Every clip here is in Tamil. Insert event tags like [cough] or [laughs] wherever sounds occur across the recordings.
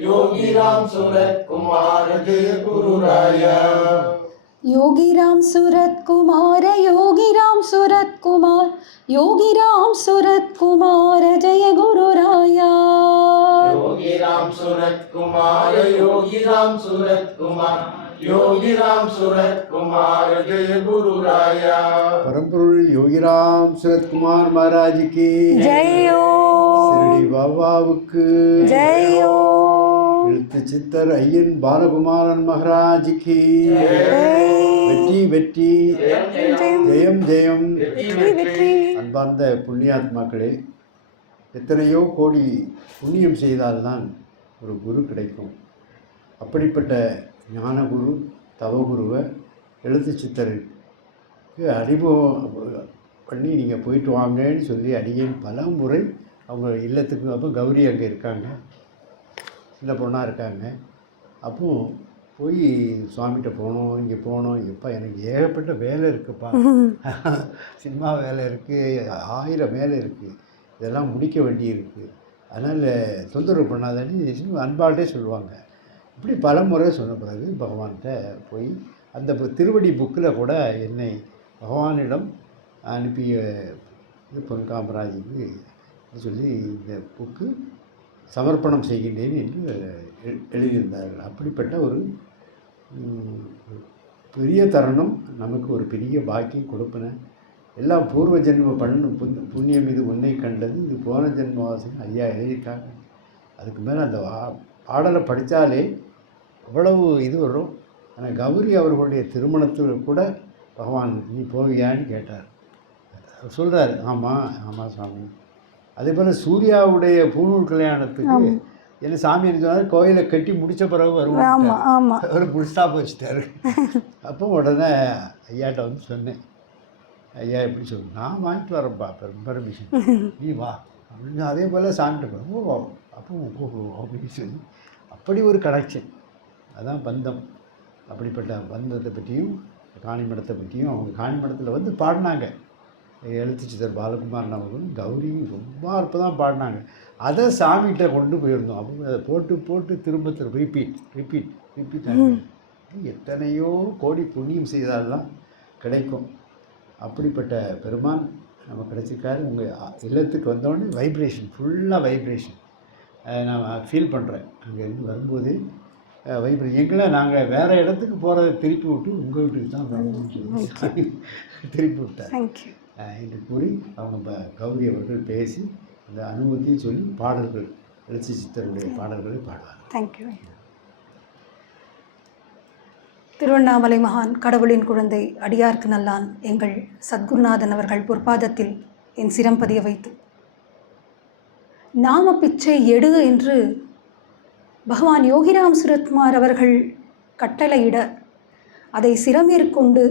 योगी राम सूरत कुमार जय गुरु राया योगी राम सूरत कुमार योगी राम सूरत कुमार योगी राम सूरत कुमार जय गुरु राया योगी राम सूरत कुमार योगी राम सूरत कुमार योगी राम सूरत कुमार जय गुरु राया योगी राम सूरत कुमार योगी राम सूरत कुमार योगी राम सूरत कुमार जय गुरु राया परमपुरुष योगिराम सूरतकुमार महाराज की ஜெயோ शिरडी பாபாவுக்கு ஜெயோ எழுத்து சித்தர் ஐயன் பாலகுமாரன் மகராஜிக்கு வெற்றி வெற்றி. ஜெயம் ஜெயம். அன்பார்ந்த புண்ணியாத்மாக்களே எத்தனையோ கோடி புண்ணியம் செய்தால்தான் ஒரு குரு கிடைக்கும். அப்படிப்பட்ட ஞானகுரு தவகுருவை எழுத்து சித்தருக்கு அறிமுகம் பண்ணி நீங்கள் போயிட்டு வாங்கன்னு சொல்லி அடியேன் பல முறை அவங்க இல்லத்துக்கு அப்போ கௌரி அங்கே இருக்காங்க. சின்ன பொண்ணாக இருக்காங்க. அப்போ போய் சுவாமிகிட்ட போகணும் இங்கே போகணும் எப்பா எனக்கு ஏகப்பட்ட வேலை இருக்குப்பா. [laughs] சினிமா வேலை இருக்குது ஆயிரம் வேலை இருக்குது இதெல்லாம் முடிக்க வேண்டியிருக்கு. அதனால் தொந்தரவு பண்ணாதன்னு அன்பாட்டே சொல்லுவாங்க. இப்படி பல முறை சொன்ன பிறகு பகவான்கிட்ட போய் அந்த திருவடி புக்கில் கூட என்னை பகவானிடம் அனுப்பிய பொன் காமராஜுக்கு சொல்லி இந்த புக்கு சமர்ப்பணம் செய்கின்றேன் என்று எ- எழுதியிருந்தார்கள். அப்படிப்பட்ட ஒரு பெரிய தருணம். நமக்கு ஒரு பெரிய பாக்கியம் கொடுப்பன. எல்லாம் பூர்வ ஜென்ம பண்ணு புண்- புண்ணியம் இது உன்னை கண்டது. இது போன ஜென்மவாசம் ஐயா எழுதியிருக்காங்க. அதுக்கு மேலே அந்த பாடலை படித்தாலே அவ்வளவு இது வரும். ஆனால் கௌரி அவர்களுடைய திருமணத்தில் கூட பகவான் நீ போவியான்னு கேட்டார். சொல்கிறார் ஆமாம் ஆமாம் சாமி. அதே போல் சூர்யாவுடைய பூணூல் கல்யாணத்துக்கு என்ன சாமி என்ன சொன்னார்? கோயிலை கட்டி முடித்த பிறகு வருவோம் ஆமாம் அவர் புல் ஸ்டாப் வச்சுட்டாரு அப்போ உடனே ஐயாட்ட வந்து சொன்னேன். ஐயா எப்படி சொல்லு நான் வாங்கிட்டு வரேன்ப்பா பெர்மிஷன் நீ வா. அப்படின்னு அதே போல் போய், ஓ அப்போ அப்படின்னு சொல்லி அப்படி ஒரு கனெக்ஷன் அதான் பந்தம். அப்படிப்பட்ட பந்தத்தை பற்றியும் காணிமடத்தை பற்றியும் அவங்க காணிமடத்தில் வந்து பாடினாங்க. எழுத்து சித்தர் பாலகுமாரன் அவர்களும் கௌரியும் ரொம்ப அற்புதம் பாடினாங்க. அதை சாமிகிட்ட கொண்டு போயிருந்தோம். அப்போ அதை போட்டு போட்டு திரும்ப திரும்ப ரிப்பீட் ரிப்பீட் ரிப்பீட் எத்தனையோ கோடி புண்ணியம் செய்தால்தான் கிடைக்கும். அப்படிப்பட்ட பெருமான் நம்ம கிடைச்சிருக்காரு. உங்கள் இல்லத்துக்கு வந்தோடனே வைப்ரேஷன் ஃபுல்லாக வைப்ரேஷன் நான் ஃபீல் பண்ணுறேன் அங்கேருந்து வரும்போது வைப்ரேஷன் எங்களை நாங்கள் வேறு இடத்துக்கு போகிறத திருப்பி விட்டு உங்கள் வீட்டுக்கு தான் வரணும்னு சொல்லி திருப்பி அஹ் என்று கூறி அவங்க கௌரி அவர்கள் பேசி அந்த அனுபவத்தையும் சொல்லி பாடல்கள் எழுச்சி சித்தருடைய பாடல்களை பாடுவார் தேங்க்யூ திருவண்ணாமலை மகான் கடவுளின் குழந்தை அடியார்க்கு நல்லான் எங்கள் சத்குருநாதன் அவர்கள் பொற்பாதத்தில் என் சிரம் பதிய வைத்து. நாம பிச்சை எடு என்று பகவான் யோகிராம் சுரத்குமார் அவர்கள் கட்டளையிட அதை சிரமேற்கொண்டு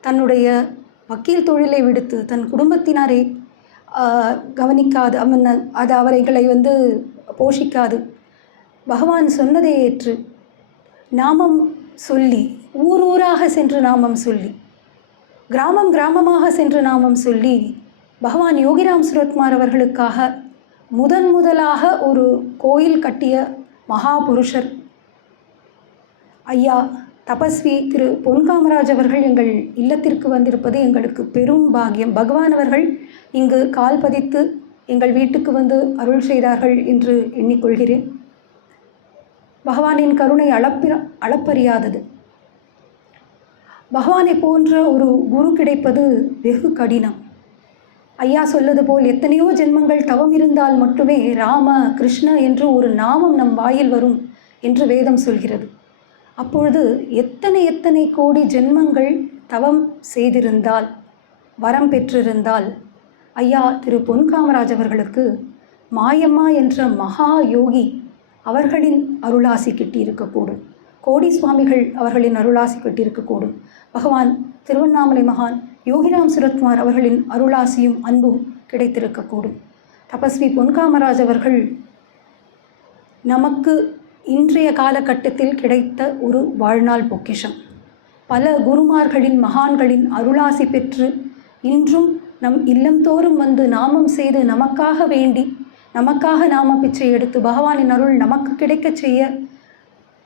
தன்னுடைய வக்கீல் தொழிலை விடுத்து தன் குடும்பத்தினரை கவனிக்காது அவன் அது அவரைகளை வந்து போஷிக்காது. பகவான் சொன்னதை ஏற்று நாமம் சொல்லி ஊர் ஊராக சென்று நாமம் சொல்லி கிராமம் கிராமமாக சென்று நாமம் சொல்லி பகவான் யோகிராம் சுரத்குமார் அவர்களுக்காக முதன் முதலாக ஒரு கோயில் கட்டிய மகாபுருஷர். ஐயா தபஸ்வி திரு பொன் காமராஜ் அவர்கள் எங்கள் இல்லத்திற்கு வந்திருப்பது எங்களுக்கு பெரும் பாக்கியம். பகவான் அவர்கள் இங்கு கால் பதித்து எங்கள் வீட்டுக்கு வந்து அருள் செய்தார்கள் என்று எண்ணிக்கொள்கிறேன். பகவானின் கருணை அளப்பிர அளப்பறியாதது. பகவானை போன்ற ஒரு குரு கிடைப்பது வெகு கடினம். ஐயா சொல்லது போல் எத்தனையோ ஜென்மங்கள் தவம் இருந்தால் மட்டுமே ராம கிருஷ்ண என்று ஒரு நாமம் நம் வாயில் வரும் என்று வேதம் சொல்கிறது. அப்பொழுது எத்தனை எத்தனை கோடி ஜென்மங்கள் தவம் செய்திருந்தால் வரம் பெற்றிருந்தால் ஐயா திரு பொன் காமராஜ் அவர்களுக்கு மாயம்மா என்ற மகா யோகி அவர்களின் அருளாசி கிட்டியிருக்கக்கூடும். கோடி சுவாமிகள் அவர்களின் அருளாசி கிட்டியிருக்கக்கூடும். பகவான் திருவண்ணாமலை மகான் யோகிராம் சுரத்குமார் அவர்களின் அருளாசியும் அன்பும் கிடைத்திருக்கக்கூடும். தபஸ்வி பொன் காமராஜ் அவர்கள் நமக்கு இன்றைய காலகட்டத்தில் கிடைத்த ஒரு வாழ்நாள் பொக்கிஷம். பல குருமார்களின் மகான்களின் அருளாசி பெற்று இன்றும் நம் இல்லந்தோறும் வந்து நாமம் செய்து நமக்காக வேண்டி நமக்காக நாம பிச்சை எடுத்து பகவானின் அருள் நமக்கு கிடைக்கச் செய்ய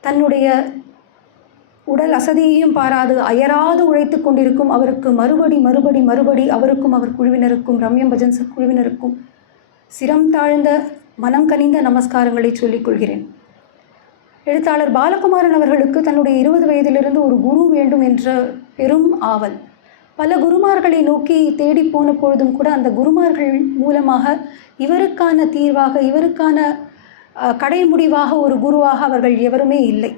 தன்னுடைய உடல் அசதியையும் பாராது அயராது உழைத்து கொண்டிருக்கும் அவருக்கு மறுபடி மறுபடி மறுபடி அவருக்கும் அவர் குழுவினருக்கும் ரம்யம் பஜன்ஸ் குழுவினருக்கும் சிரம் தாழ்ந்த மனம் கனிந்த நமஸ்காரங்களை சொல்லிக் கொள்கிறேன். எழுத்தாளர் பாலகுமாரன் அவர்களுக்கு தன்னுடைய இருபது வயதிலிருந்து ஒரு குரு வேண்டும் என்ற பெரும் ஆவல். பல குருமார்களை நோக்கி தேடி போன பொழுதும் கூட அந்த குருமார்கள் மூலமாக இவருக்கான தீர்வாக இவருக்கான கடைமுடிவாக ஒரு குருவாக அவர்கள் எவருமே இல்லை.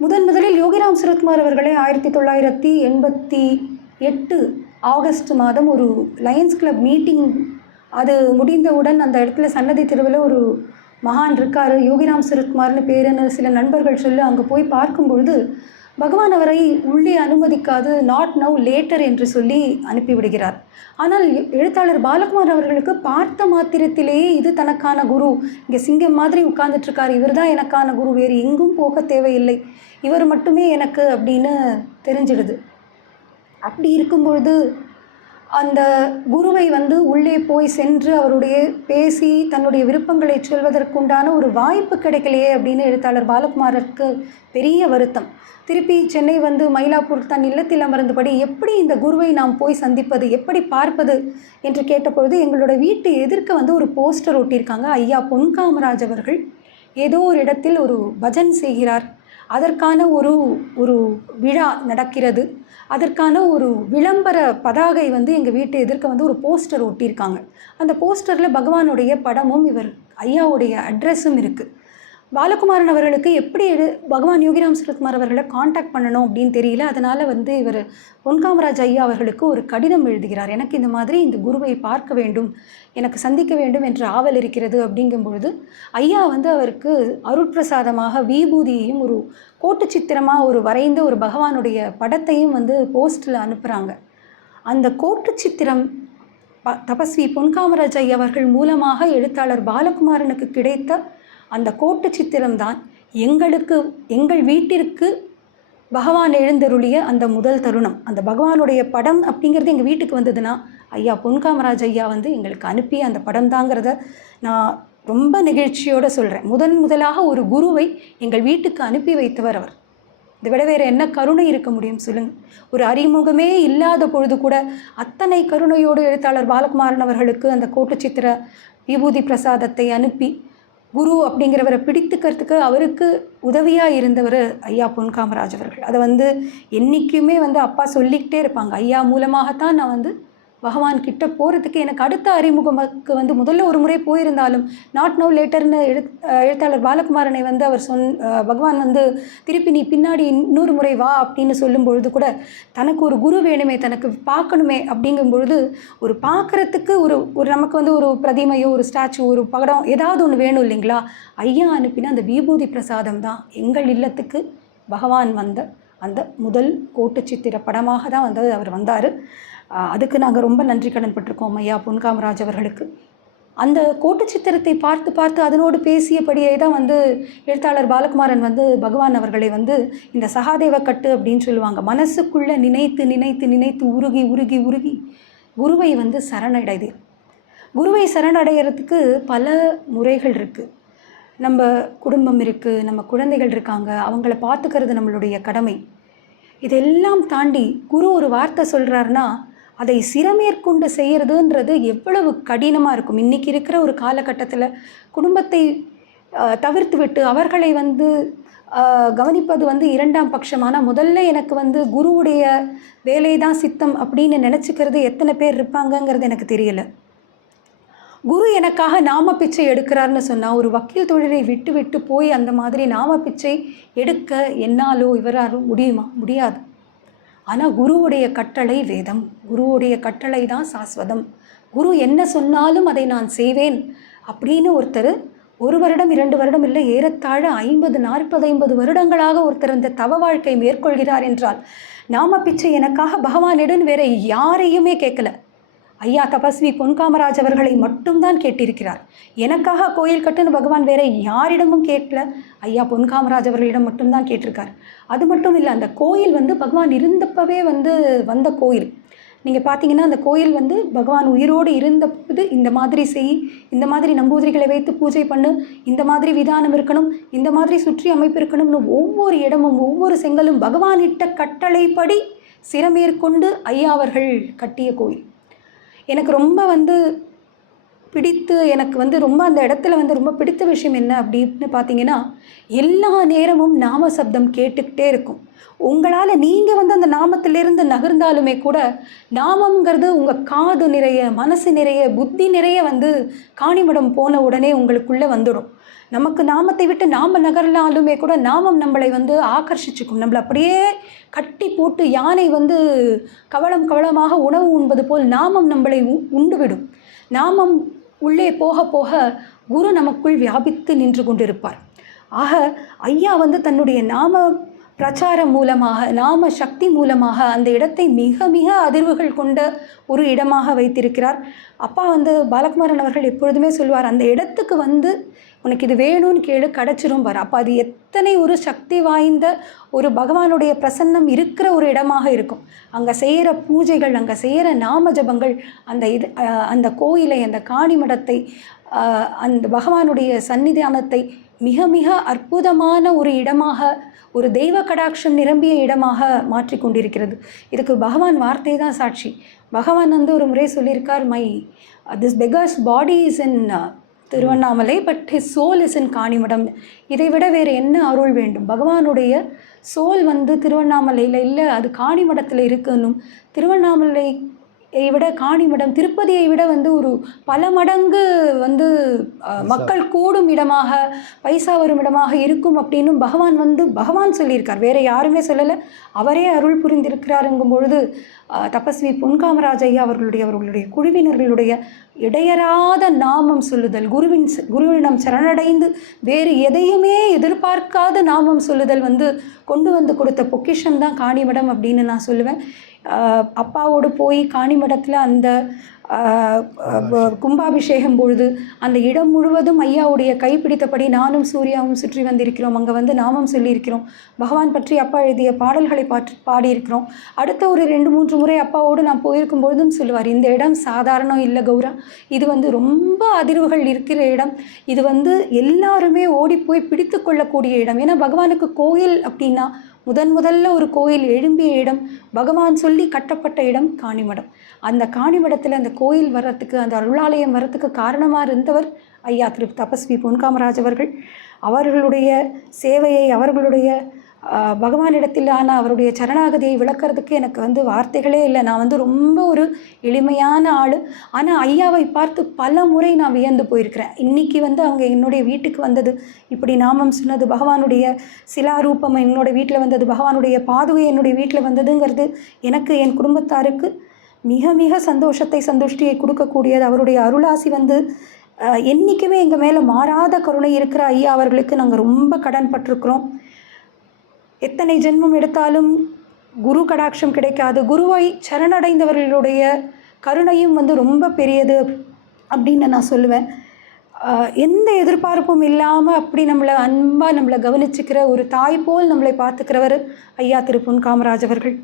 முதன் முதலில் யோகிராம் சுரத்குமார் அவர்களை ஆயிரத்தி தொள்ளாயிரத்தி எண்பத்தி எட்டு ஆகஸ்ட் மாதம் ஒரு லயன்ஸ் கிளப் மீட்டிங் அது முடிந்தவுடன் அந்த இடத்துல சன்னதி தெருவில் ஒரு மகான் இருக்கார் யோகிராம் சுரத்குமார்னு பேருன்னு சில நண்பர்கள் சொல்லி அங்கே போய் பார்க்கும்பொழுது பகவான் அவரை உள்ளே அனுமதிக்காது நாட் நவ் லேட்டர் என்று சொல்லி அனுப்பிவிடுகிறார் ஆனால் எ- எழுத்தாளர் பாலகுமார் அவர்களுக்கு பார்த்த மாத்திரத்திலேயே இது தனக்கான குரு. இங்கே சிங்கம் மாதிரி உட்கார்ந்துட்டுருக்கார் இவர் தான் எனக்கான குரு வேறு எங்கும் போக தேவையில்லை. இவர் மட்டுமே எனக்கு அப்படின்னு தெரிஞ்சிடுது. அப்படி இருக்கும்பொழுது அந்த குருவை வந்து உள்ளே போய் சென்று அவருடைய பேசி தன்னுடைய விருப்பங்களை சொல்வதற்குண்டான ஒரு வாய்ப்பு கிடைக்கலையே அப்படின்னு எழுத்தாளர் பாலகுமாருக்கு பெரிய வருத்தம். திருப்பி சென்னை வந்து மயிலாப்பூர் தன் இல்லத்தில் அமர்ந்தபடி எப்படி இந்த குருவை நாம் போய் சந்திப்பது எப்படி பார்ப்பது என்று கேட்டபொழுது எங்களோட வீட்டு எதிர்க்க வந்து ஒரு போஸ்டர் ஒட்டியிருக்காங்க. ஐயா பொன்காமராஜ் அவர்கள். ஏதோ ஒரு இடத்தில் ஒரு பஜன் செய்கிறார். அதற்கான ஒரு ஒரு விழா நடக்கிறது. அதற்கான ஒரு விளம்பர பதாகை வந்து எங்கள் வீட்டு எதிர்க்க வந்து ஒரு போஸ்டர் ஒட்டியிருக்காங்க. அந்த போஸ்டரில் பகவானுடைய படமும் இவர் ஐயாவுடைய அட்ரஸும் இருக்குது பாலகுமாரன் அவர்களுக்கு எப்படி எடு பகவான் யோகிராம் சரத்குமார் அவர்களை காண்டாக்ட் பண்ணணும் அப்படின்னு தெரியல. அதனால் வந்து இவர் பொன்காமராஜ் ஐயா அவர்களுக்கு ஒரு கடிதம் எழுதுகிறார். எனக்கு இந்த மாதிரி இந்த குருவை பார்க்க வேண்டும் எனக்கு சந்திக்க வேண்டும் என்ற ஆவல் இருக்கிறது அப்படிங்கும் பொழுது ஐயா வந்து அவருக்கு அருட்பிரசாதமாக விபூதியையும் ஒரு கோட்டுச்சித்திரமாக ஒரு வரைந்த ஒரு பகவானுடைய படத்தையும் வந்து போஸ்ட்டில் அனுப்புகிறாங்க அந்த கோட்டுச்சித்திரம் ப தபஸ்வி பொன்காமராஜ் ஐயா அவர்கள் மூலமாக எழுத்தாளர் பாலகுமாரனுக்கு கிடைத்த அந்த கோட்டு சித்திரம்தான் எங்களுக்கு எங்கள் வீட்டிற்கு பகவான் எழுந்தருளிய அந்த முதல் தருணம். அந்த பகவானுடைய படம் அப்படிங்கிறது எங்கள் வீட்டுக்கு வந்ததுன்னா ஐயா பொன்காமராஜ் ஐயா வந்து எங்களுக்கு அனுப்பிய அந்த படம் தாங்கிறத நான் ரொம்ப நெகிழ்ச்சியோடு சொல்கிறேன் முதன் முதலாக ஒரு குருவை எங்கள் வீட்டுக்கு அனுப்பி வைத்தவர் அவர். இதை விட வேறு என்ன கருணை இருக்க முடியும் சொல்லுங்கள் ஒரு அறிமுகமே இல்லாத பொழுது கூட அத்தனை கருணையோடு எழுத்தாளர் பாலகுமாரன் அவர்களுக்கு அந்த கோட்டுச்சித்திர விபூதி பிரசாதத்தை அனுப்பி குரு அப்படிங்கிறவரை பிடித்துக்கிறதுக்கு அவருக்கு உதவியாக இருந்தவர் ஐயா பொன் காமராஜ் அவர்கள். அதை வந்து என்றைக்குமே வந்து அப்பா சொல்லிக்கிட்டே இருப்பாங்க. ஐயா மூலமாகத்தான் நான் வந்து பகவான் கிட்ட போகிறதுக்கு எனக்கு அடுத்த அறிமுகமுக்கு வந்து முதல்ல ஒரு முறை போயிருந்தாலும் நாட் நோ லேட்டர்னு எழுத் எழுத்தாளர் பாலகுமாரனை வந்து அவர் சொன் பகவான் வந்து திருப்பி நீ பின்னாடி இன்னொரு முறை வா அப்படின்னு சொல்லும் பொழுது கூட தனக்கு ஒரு குரு வேணுமே தனக்கு பார்க்கணுமே அப்படிங்கும் பொழுது ஒரு பார்க்குறதுக்கு ஒரு ஒரு நமக்கு வந்து ஒரு பிரதிமையோ ஒரு ஸ்டாச்சு ஒரு படம் ஏதாவது ஒன்று வேணும் இல்லைங்களா? ஐயா அனுப்பின அந்த விபூதி பிரசாதம் தான் எங்கள் இல்லத்துக்கு பகவான் வந்த அந்த முதல் கோட்டு சித்திர படமாக தான் வந்து அவர் வந்தார். அதுக்கு நாங்கள் ரொம்ப நன்றி கடன் பட்டிருக்கோம் ஐயா பொன்காமராஜ் அவர்களுக்கு. அந்த கோட்டு சித்திரத்தை பார்த்து பார்த்து அதனோடு பேசியபடியே தான் வந்து எழுத்தாளர் பாலகுமாரன் வந்து பகவான் அவர்களை வந்து இந்த சகாதேவ கட்டு அப்படின்னு சொல்லுவாங்க. மனசுக்குள்ளே நினைத்து நினைத்து நினைத்து உருகி உருகி உருகி குருவை வந்து சரணடைதீர். குருவை சரணடைகிறதுக்கு பல முறைகள் இருக்குது நம்ம குடும்பம் இருக்குது நம்ம குழந்தைகள் இருக்காங்க அவங்கள பார்த்துக்கிறது நம்மளுடைய கடமை. இதெல்லாம் தாண்டி குரு ஒரு வார்த்தை சொல்கிறாருன்னா அதை சிறமேற்கொண்டு செய்கிறதுன்றது எவ்வளவு கடினமாக இருக்கும். இன்றைக்கி இருக்கிற ஒரு காலகட்டத்தில் குடும்பத்தை தவிர்த்து விட்டு அவர்களை வந்து கவனிப்பது வந்து இரண்டாம் பட்சம். ஆனால் முதல்ல எனக்கு வந்து குருவுடைய வேலை தான் சித்தம் அப்படின்னு நினச்சிக்கிறது எத்தனை பேர் இருப்பாங்கங்கிறது எனக்கு தெரியலை. குரு எனக்காக நாம பிச்சை எடுக்கிறார்னு சொன்னால் ஒரு வக்கீல் தொழிலை விட்டு விட்டு போய் அந்த மாதிரி நாம பிச்சை எடுக்க என்னாலோ இவராலும் முடியுமா? முடியாது. ஆனால் குருவுடைய கட்டளை வேதம். குருவுடைய கட்டளை தான் சாஸ்வதம். குரு என்ன சொன்னாலும் அதை நான் செய்வேன் அப்படின்னு ஒருத்தர் ஒரு வருடம் இரண்டு வருடம் இல்லை ஏறத்தாழ ஐம்பது நாற்பது ஐம்பது வருடங்களாக ஒருத்தர் இந்த தவ வாழ்க்கை மேற்கொள்கிறார் என்றால் நாம பிச்சை எனக்காக பகவானிடம் வேற யாரையுமே கேட்கல. ஐயா தபஸ்வி பொன்காமராஜ் அவர்களை மட்டும்தான் கேட்டிருக்கிறார். எனக்காக கோயில் கட்டுன்னு பகவான் வேற யாரிடமும் கேட்கல. ஐயா பொன்காமராஜ் அவர்களிடம் மட்டும்தான் கேட்டிருக்கார். அது மட்டும் இல்லை அந்த கோயில் வந்து பகவான் இருந்தப்பவே வந்து வந்த கோயில். நீங்கள் பார்த்தீங்கன்னா அந்த கோயில் வந்து பகவான் உயிரோடு இருந்தபோது இந்த மாதிரி செய் இந்த மாதிரி நம்பூதிரிகளை வைத்து பூஜை பண்ணு இந்த மாதிரி விதானம் இருக்கணும் இந்த மாதிரி சுற்றி அமைப்பு இருக்கணும்னு ஒவ்வொரு இடமும் ஒவ்வொரு செங்கலும் பகவானிட்ட கட்டளைப்படி சிறமேற்கொண்டு ஐயா அவர்கள் கட்டிய கோயில். எனக்கு ரொம்ப வந்து பிடித்து எனக்கு வந்து ரொம்ப அந்த இடத்துல வந்து ரொம்ப பிடித்த விஷயம் என்ன அப்படின்னு பார்த்தீங்கன்னா எல்லா நேரமும் நாம சப்தம் கேட்டுக்கிட்டே இருக்கும். உங்களால் நீங்கள் வந்து அந்த நாமத்திலிருந்து நகர்ந்தாலுமே கூட நாமங்கிறது உங்கள் காது நிறைய மனசு நிறைய புத்தி நிறைய வந்து காணிமடம் போன உடனே உங்களுக்குள்ளே வந்துடும் நமக்கு நாமத்தை விட்டு நாம் நகர்லாலுமே கூட நாமம் நம்மளை வந்து ஆக்கர்ஷிச்சுக்கும் நம்மளை அப்படியே கட்டி போட்டு யானை வந்து கவளம் கவளமாக உணவு உண்பது போல் நாமம் நம்மளை உ- உண்டுவிடும். நாமம் உள்ளே போக போக குரு நமக்குள் வியாபித்து நின்று கொண்டிருப்பார். ஆக ஐயா வந்து தன்னுடைய நாம பிரச்சாரம் மூலமாக நாம சக்தி மூலமாக அந்த இடத்தை மிக மிக அதிர்வுகள் கொண்ட ஒரு இடமாக வைத்திருக்கிறார். அப்பா வந்து பாலகுமாரன் அவர்கள் எப்பொழுதுமே சொல்வார் அந்த இடத்துக்கு வந்து உனக்கு இது வேணும்னு கேளு கிடச்சிரும் பார். அப்போ அது எத்தனை ஒரு சக்தி வாய்ந்த ஒரு பகவானுடைய பிரசன்னம் இருக்கிற ஒரு இடமாக இருக்கும். அங்கே செய்கிற பூஜைகள் அங்கே செய்கிற நாம ஜபங்கள் அந்த இது அந்த கோயிலை அந்த காணிமடத்தை அந்த பகவானுடைய சன்னிதானத்தை மிக மிக அற்புதமான ஒரு இடமாக ஒரு தெய்வ கடாட்சம் நிரம்பிய இடமாக மாற்றி கொண்டிருக்கிறது. இதுக்கு பகவான் வார்த்தை தான் சாட்சி. பகவான் வந்து ஒரு முறை சொல்லியிருக்கார் my this beggar's body is in Tiruvannamalai but his soul is in Kanimadam. இதை விட வேறு என்ன அருள் வேண்டும்? பகவானுடைய சோல் வந்து திருவண்ணாமலையில் இல்லை அது காணிமடத்தில் இருக்குன்னும். திருவண்ணாமலையை விட காணிமடம் திருப்பதியை விட வந்து ஒரு பல மடங்கு வந்து மக்கள் கூடும் இடமாக பைசா வரும் இடமாக இருக்கும் அப்படின்னும் பகவான் வந்து பகவான் சொல்லியிருக்கார். வேற யாருமே சொல்லலை. அவரே அருள் புரிந்திருக்கிறாருங்கும் பொழுது தபஸ்வி பொன்காமராஜ் ஐயா அவர்களுடைய அவர்களுடைய குழுவினர்களுடைய இடையறாத நாமம் சொல்லுதல் குருவின் குருவினம் குருவிடம் சரணடைந்து வேறு எதையுமே எதிர்பார்க்காத நாமம் சொல்லுதல் வந்து கொண்டு வந்து கொடுத்த பொக்கிஷம் தான் காணிமடம் அப்படின்னு நான் சொல்லுவேன். அப்பாவோடு போய் காணிமடத்தில் அந்த கும்பாபிஷேகம் பொழுது அந்த இடம் முழுவதும் ஐயாவுடைய கைப்பிடித்தபடி நானும் சூர்யாவும் சுற்றி வந்திருக்கிறோம். அங்கே வந்து நாமம் சொல்லியிருக்கிறோம். பகவான் பற்றி அப்பா எழுதிய பாடல்களை பாற்றி பாடியிருக்கிறோம். அடுத்த ஒரு ரெண்டு மூன்று முறை அப்பாவோடு நான் போயிருக்கும் பொழுதும் சொல்லுவார் இந்த இடம் சாதாரணம் இல்லை கௌரா. இது வந்து ரொம்ப அதிர்வுகள் இருக்கிற இடம். இது வந்து எல்லாருமே ஓடி போய் பிடித்து கொள்ளக்கூடிய இடம். ஏன்னா பகவானுக்கு கோயில் அப்படின்னா முதன் முதல்ல ஒரு கோயில் எழும்பிய இடம் பகவான் சொல்லி கட்டப்பட்ட இடம் காணிமடம். அந்த காணிமடத்தில் அந்த கோயில் வர்றதுக்கு அந்த அருளாலயம் வர்றதுக்கு காரணமாக இருந்தவர் ஐயா திரு தபஸ்வி பொன்காமராஜ் அவர்கள். அவர்களுடைய சேவையை அவர்களுடைய பகவானிடத்திலான அவருடைய சரணாகதியை விளக்கிறதுக்கு எனக்கு வந்து வார்த்தைகளே இல்லை. நான் வந்து ரொம்ப ஒரு எளிமையான ஆள். ஆனால் ஐயாவை பார்த்து பல முறை நான் வியந்து போயிருக்கிறேன். இன்றைக்கி வந்து அவங்க என்னுடைய வீட்டுக்கு வந்தது இப்படி நாமம் சொன்னது பகவானுடைய சிலாரூபம் என்னோடய வீட்டில் வந்தது பகவானுடைய பாதுகை என்னுடைய வீட்டில் வந்ததுங்கிறது எனக்கு என் குடும்பத்தாருக்கு மிக மிக சந்தோஷத்தை சந்துஷ்டியை கொடுக்கக்கூடியது. அவருடைய அருளாசி வந்து என்றைக்குமே எங்கள் மேலே மாறாத கருணை இருக்கிற ஐயா அவர்களுக்கு நாங்கள் ரொம்ப கடன் பட்டிருக்கிறோம். எத்தனை ஜென்மம் எடுத்தாலும் குரு கடாட்சம் கிடைக்காது. குருவை சரணடைந்தவர்களுடைய கருணையும் வந்து ரொம்ப பெரியது அப்படின்னு நான் சொல்லுவேன். எந்த எதிர்பார்ப்பும் இல்லாமல் அப்படி நம்மளை அன்பாக நம்மளை கவனிச்சுக்கிற ஒரு தாய் போல் நம்மளை பார்த்துக்கிறவர் ஐயா திரு பொன் காமராஜ் அவர்கள்.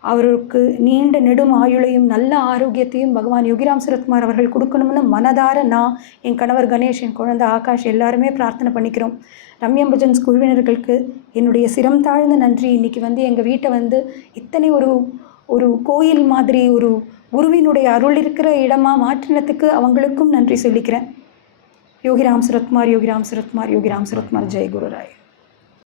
அவருக்கு நீண்ட நெடும் ஆயுளையும் நல்ல ஆரோக்கியத்தையும் பகவான் யோகிராம் சரத்குமார் அவர்கள் கொடுக்கணும்னு மனதார நான் என் கணவர் கணேஷ் என் குழந்தை ஆகாஷ் எல்லாருமே பிரார்த்தனை பண்ணிக்கிறோம். ரம்யம் பஜன்ஸ் குழுவினர்களுக்கு என்னுடைய சிரம் தாழ்ந்த நன்றி. இன்னைக்கு வந்து எங்கள் வீட்டை வந்து இத்தனை ஒரு ஒரு கோயில் மாதிரி ஒரு குருவினுடைய அருள் இருக்கிற இடமா மாற்றினத்துக்கு அவங்களுக்கும் நன்றி சொல்லிக்கிறேன். யோகிராம் சரத்குமார் யோகிராம் சரத்குமார் யோகிராம் சரத்குமார். ஜெய் குருராய்.